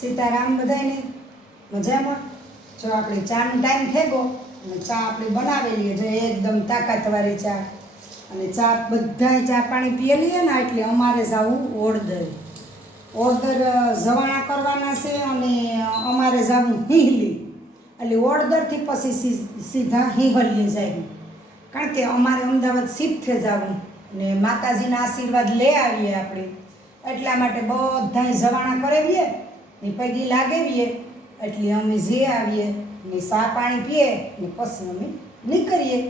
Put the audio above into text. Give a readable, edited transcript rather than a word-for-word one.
સીતારામ બધાને મજામાં. જો આપણે ચાનો ટાઈમ થઈ ગયો અને ચા આપણે બનાવેલી જો એકદમ તાકાતવાળી ચા. અને ચા બધાય ચા પાણી પીએ લઈએ ને એટલે અમારે જવું ઓળદર. ઓળદર જવાણા કરવાના છે અને અમારે જવું હિંહલી. એટલે ઓળદરથી પછી સીધા હિંહલીએ જાય, કારણ કે અમારે અમદાવાદ શિફ્ટ થઈ જવું ને માતાજીના આશીર્વાદ લઈ આવીએ આપણે. એટલા માટે બધાય જવાણા કરાવીએ ને પૈકી લાગેવીએ એટલે અમે જે આવીએ ને ચા પાણી પીએ ને પછી અમે નીકળીએ.